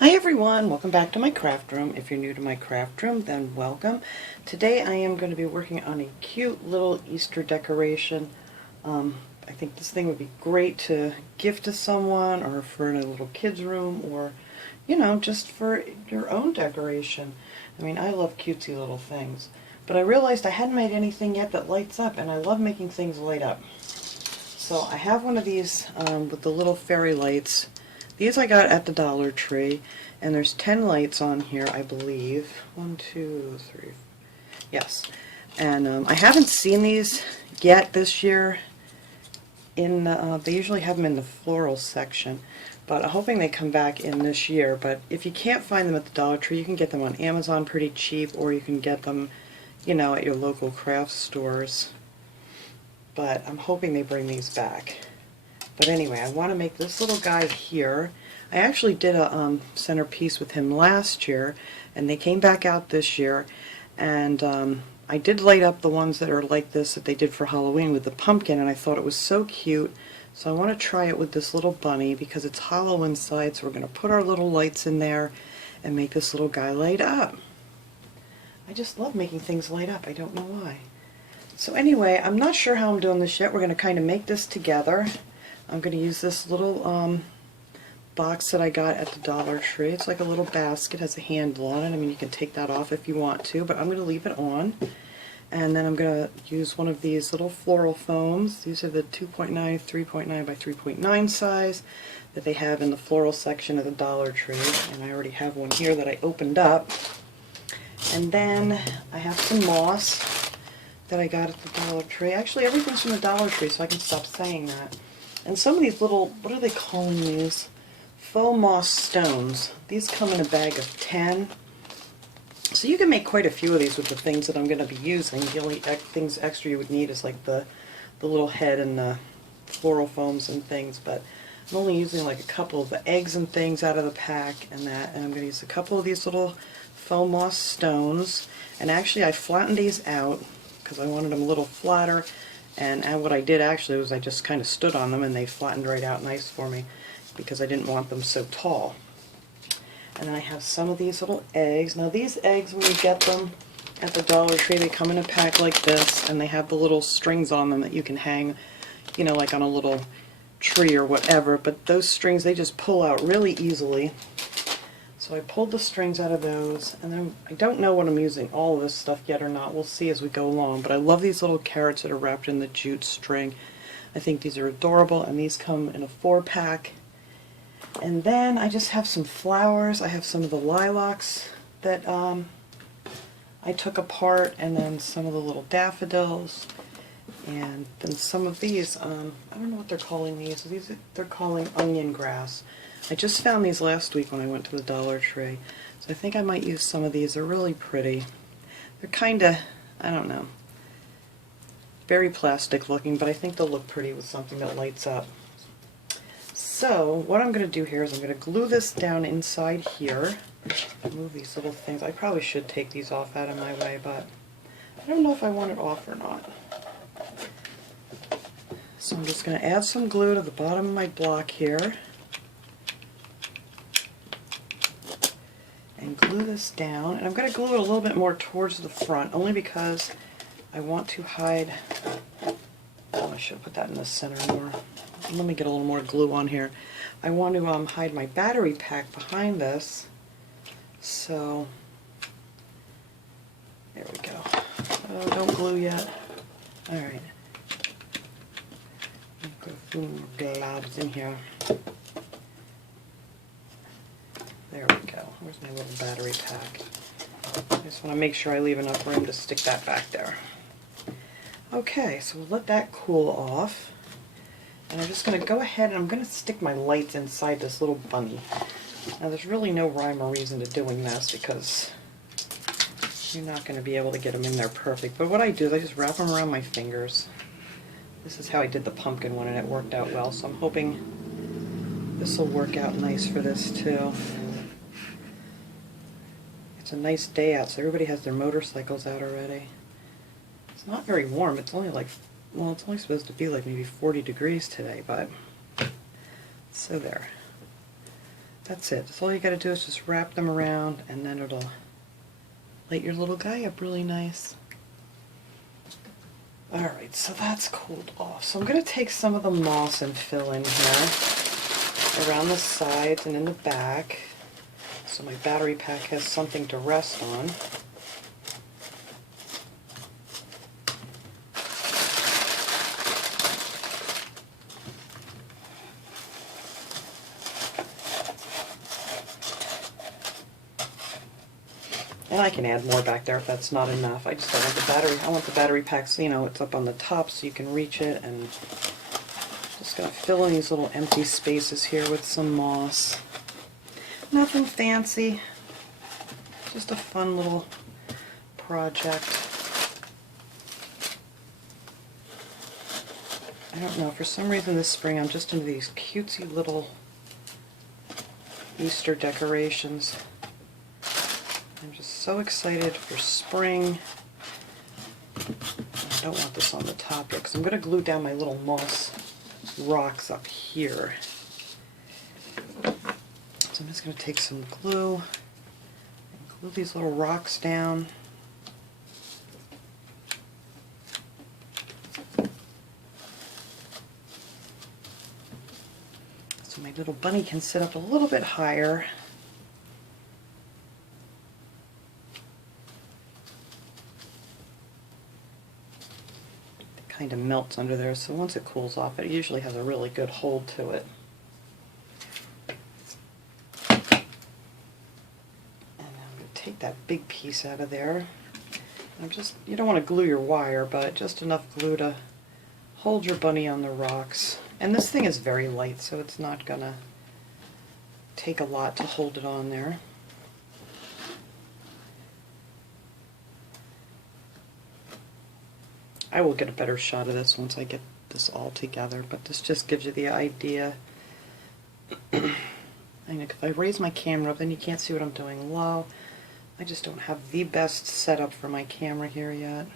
Hi everyone, welcome back to my craft room. If you're new to my craft room, then welcome. Today I am going to be working on a cute little Easter decoration. I think this thing would be great to gift to someone or for in a little kid's room or, you know, just for your own decoration. I mean, I love cutesy little things. But I realized I hadn't made anything yet that lights up, and I love making things light up. So I have one of these with the little fairy lights. These I got at the Dollar Tree, and there's 10 lights on here, I believe. 1, 2, 3, yes. And I haven't seen these yet this year. They usually have them in the floral section, but I'm hoping they come back in this year. But if you can't find them at the Dollar Tree, you can get them on Amazon pretty cheap, or you can get them, you know, at your local craft stores. But I'm hoping they bring these back. But anyway, I want to make this little guy here. I actually did a centerpiece with him last year, and they came back out this year. And I did light up the ones that are like this that they did for Halloween with the pumpkin, and I thought it was so cute. So I want to try it with this little bunny because it's hollow inside, so we're going to put our little lights in there and make this little guy light up. I just love making things light up. I don't know why. So anyway, I'm not sure how I'm doing this yet. We're going to kind of make this together. I'm going to use this little box that I got at the Dollar Tree. It's like a little basket, has a handle on it. I mean, you can take that off if you want to, but I'm going to leave it on. And then I'm going to use one of these little floral foams. These are the 2.9, 3.9 by 3.9 size that they have in the floral section of the Dollar Tree. And I already have one here that I opened up. And then I have some moss that I got at the Dollar Tree. Actually, everything's from the Dollar Tree, so I can stop saying that. And some of these little, what are they calling these? Faux moss stones. These come in a bag of 10. So you can make quite a few of these with the things that I'm going to be using. The only things extra you would need is like the little head and the floral foams and things. But I'm only using like a couple of the eggs and things out of the pack and that. And I'm going to use a couple of these little faux moss stones. And actually I flattened these out because I wanted them a little flatter. And what I did actually was I just kind of stood on them and they flattened right out nice for me because I didn't want them so tall. And then I have some of these little eggs. Now these eggs, when you get them at the Dollar Tree, they come in a pack like this, and they have the little strings on them that you can hang, you know, like on a little tree or whatever. But those strings, they just pull out really easily. So I pulled the strings out of those, and then I don't know what I'm using all of this stuff yet or not. We'll see as we go along. But I love these little carrots that are wrapped in the jute string. I think these are adorable, and these come in a 4-pack. And then I just have some flowers. I have some of the lilacs that I took apart, and then some of the little daffodils, and then some of these. I don't know what they're calling these. They're calling onion grass. I just found these last week when I went to the Dollar Tree, so I think I might use some of these. They're really pretty. They're kind of, I don't know, very plastic looking, but I think they'll look pretty with something that lights up. So what I'm going to do here is I'm going to glue this down inside here. Move these little things. I probably should take these off out of my way, but I don't know if I want it off or not. So I'm just going to add some glue to the bottom of my block here. And glue this down. And I'm going to glue it a little bit more towards the front, only because I want to hide... Oh, I should put that in the center more. Let me get a little more glue on here. I want to hide my battery pack behind this. So, there we go. Oh, don't glue yet. Alright. Put a few more globs in here. There we go. Where's my little battery pack? I just want to make sure I leave enough room to stick that back there. Okay, so we'll let that cool off. And I'm just going to go ahead and I'm going to stick my lights inside this little bunny. Now there's really no rhyme or reason to doing this because you're not going to be able to get them in there perfect. But what I do is I just wrap them around my fingers. This is how I did the pumpkin one and it worked out well. So I'm hoping this will work out nice for this too. It's a nice day out, so everybody has their motorcycles out already. It's not very warm. It's only like, well, it's only supposed to be like maybe 40 degrees today, but so there. That's it. That's all you got to do is just wrap them around, and then it'll light your little guy up really nice. Alright, so that's cooled off. So I'm going to take some of the moss and fill in here around the sides and in the back, so my battery pack has something to rest on. And I can add more back there if that's not enough. I just don't want the battery. I want the battery pack, so you know it's up on the top so you can reach it. And just gonna fill in these little empty spaces here with some moss. Nothing fancy, just a fun little project. I don't know, for some reason this spring I'm just into these cutesy little Easter decorations. I'm just so excited for spring. I don't want this on the top yet because I'm going to glue down my little moss rocks up here. So I'm just going to take some glue and glue these little rocks down. So my little bunny can sit up a little bit higher. Kind of melts under there, so once it cools off it usually has a really good hold to it. And I'm going to take that big piece out of there. You don't want to glue your wire, but just enough glue to hold your bunny on the rocks. And this thing is very light, so it's not going to take a lot to hold it on there. I will get a better shot of this once I get this all together, but this just gives you the idea. And if I raise my camera up, then you can't see what I'm doing low. I just don't have the best setup for my camera here yet.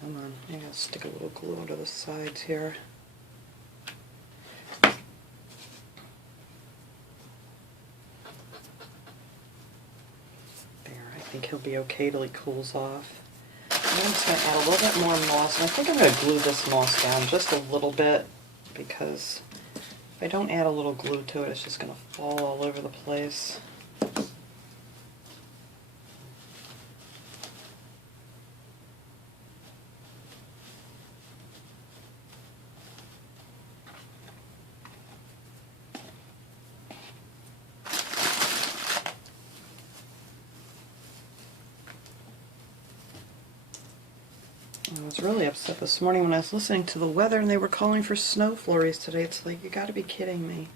Come on, I gotta stick a little glue onto the sides here. There, I think he'll be okay till he cools off. I'm just going to add a little bit more moss, and I think I'm going to glue this moss down just a little bit, because if I don't add a little glue to it, it's just going to fall all over the place. I was really upset this morning when I was listening to the weather and they were calling for snow flurries today. It's like, you gotta be kidding me.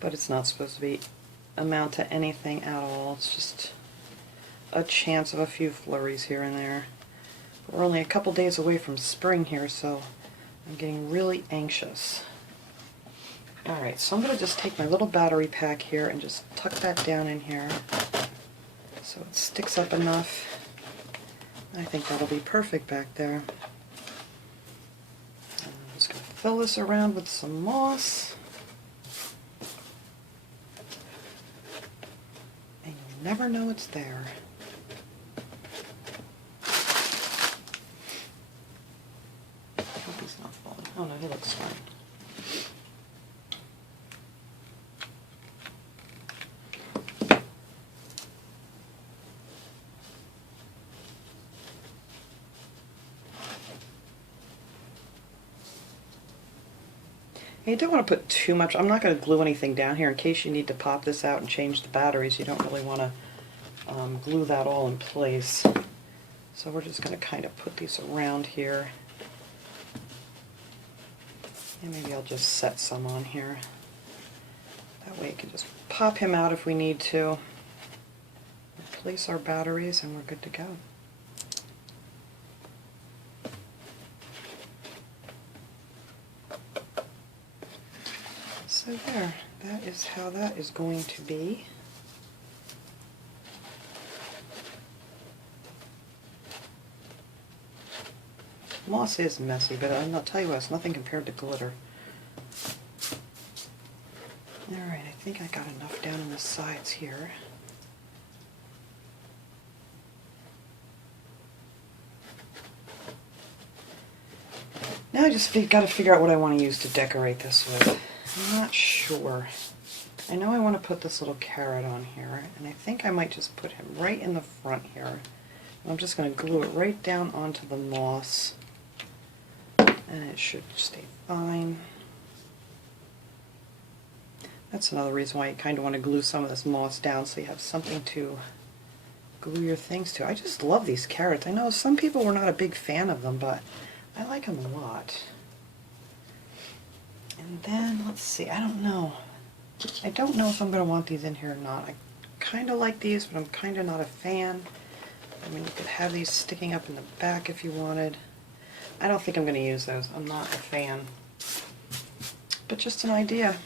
But it's not supposed to amount to anything at all. It's just a chance of a few flurries here and there. We're only a couple days away from spring here, so I'm getting really anxious. Alright, so I'm going to just take my little battery pack here and just tuck that down in here so it sticks up enough. I think that'll be perfect back there. I'm just going to fill this around with some moss. And you'll never know it's there. I hope he's not falling. Oh no, he looks fine. You don't want to put too much. I'm not going to glue anything down here in case you need to pop this out and change the batteries. You don't really want to glue that all in place. So we're just going to kind of put these around here. And maybe I'll just set some on here. That way you can just pop him out if we need to. Replace our batteries and we're good to go. So there, that is how that is going to be. Moss is messy, but I'll tell you what, it's nothing compared to glitter. Alright, I think I got enough down on the sides here. Now I just got to figure out what I want to use to decorate this with. I'm not sure. I know I want to put this little carrot on here, and I think I might just put him right in the front here. And I'm just going to glue it right down onto the moss, and it should stay fine. That's another reason why you kind of want to glue some of this moss down, so you have something to glue your things to. I just love these carrots. I know some people were not a big fan of them, but I like them a lot. And then, let's see, I don't know. I don't know if I'm going to want these in here or not. I kind of like these, but I'm kind of not a fan. I mean, you could have these sticking up in the back if you wanted. I don't think I'm going to use those. I'm not a fan. But just an idea.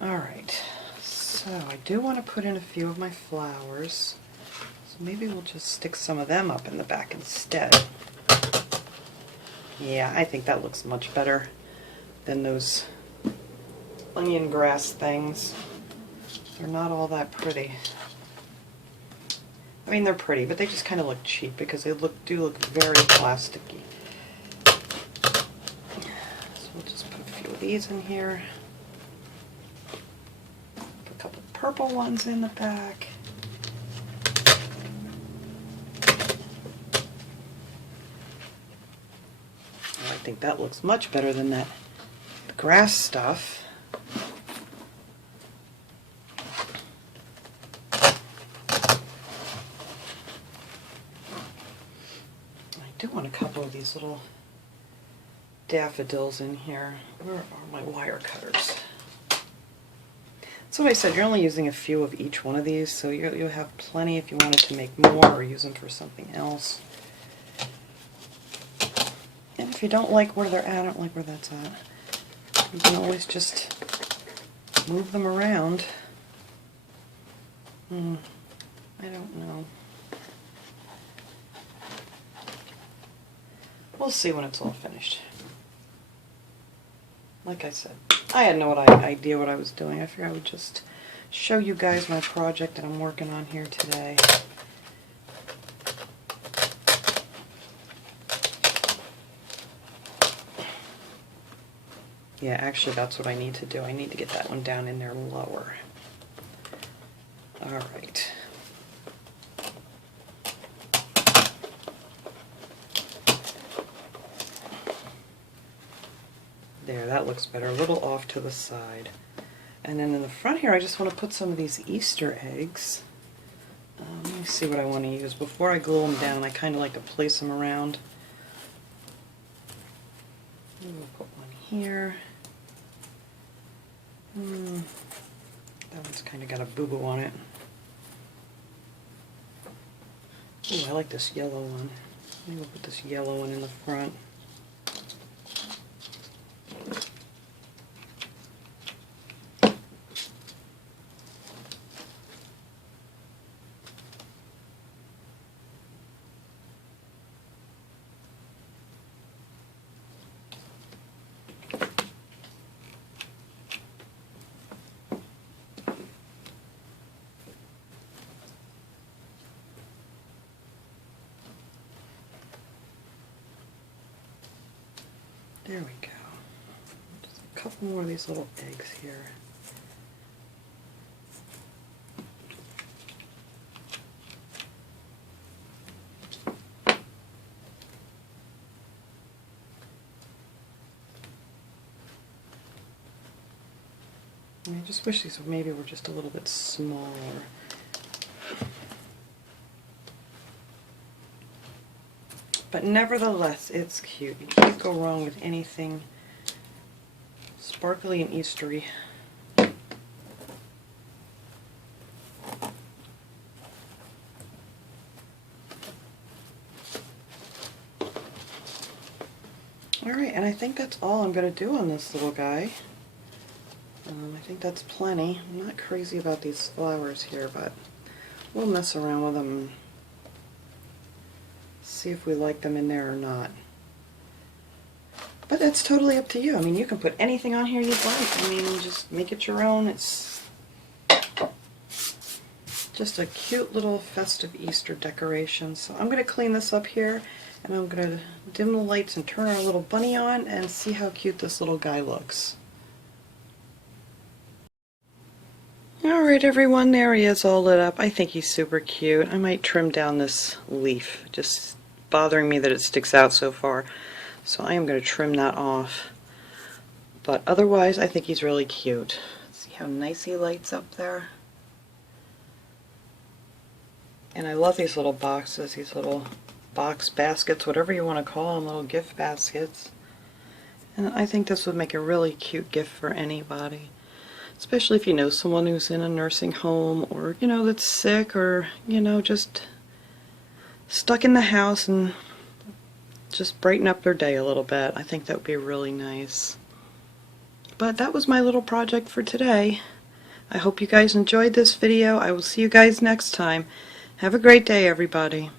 Alright, so I do want to put in a few of my flowers. So maybe we'll just stick some of them up in the back instead. Yeah, I think that looks much better than those onion grass things. They're not all that pretty. I mean, they're pretty, but they just kind of look cheap because they do look very plasticky. So we'll just put a few of these in here. Put a couple of purple ones in the back. I think that looks much better than that grass stuff. I do want a couple of these little daffodils in here. Where are my wire cutters? That's what I said, you're only using a few of each one of these, so you'll have plenty if you wanted to make more or use them for something else. And if you don't like where they're at, I don't like where that's at, you can always just move them around. I don't know. We'll see when it's all finished. Like I said, I had no idea what I was doing. I figured I would just show you guys my project that I'm working on here today. Yeah, actually that's what I need to do. I need to get that one down in there lower. Alright. There, that looks better. A little off to the side. And then in the front here, I just want to put some of these Easter eggs. Let me see what I want to use. Before I glue them down, I kind of like to place them around. We'll put one here. That one's kind of got a boo-boo on it. Ooh, I like this yellow one. Maybe we'll put this yellow one in the front. There we go. Just a couple more of these little eggs here. I just wish these maybe were just a little bit smaller. But nevertheless, it's cute. You can't go wrong with anything sparkly and Eastery. Alright, and I think that's all I'm going to do on this little guy. I think that's plenty. I'm not crazy about these flowers here, but we'll mess around with them. See if we like them in there or not. But that's totally up to you. I mean, you can put anything on here you'd like. I mean, just make it your own. It's just a cute little festive Easter decoration. So I'm going to clean this up here, and I'm going to dim the lights and turn our little bunny on and see how cute this little guy looks. Alright everyone, there he is all lit up. I think he's super cute. I might trim down this leaf. Just bothering me that it sticks out so far. So I am going to trim that off. But otherwise, I think he's really cute. See how nice he lights up there? And I love these little boxes, these little box baskets, whatever you want to call them, little gift baskets. And I think this would make a really cute gift for anybody. Especially if you know someone who's in a nursing home, or, you know, that's sick, or, you know, just stuck in the house, and just brighten up their day a little bit. I think that would be really nice. But that was my little project for today. I hope you guys enjoyed this video. I will see you guys next time. Have a great day, everybody.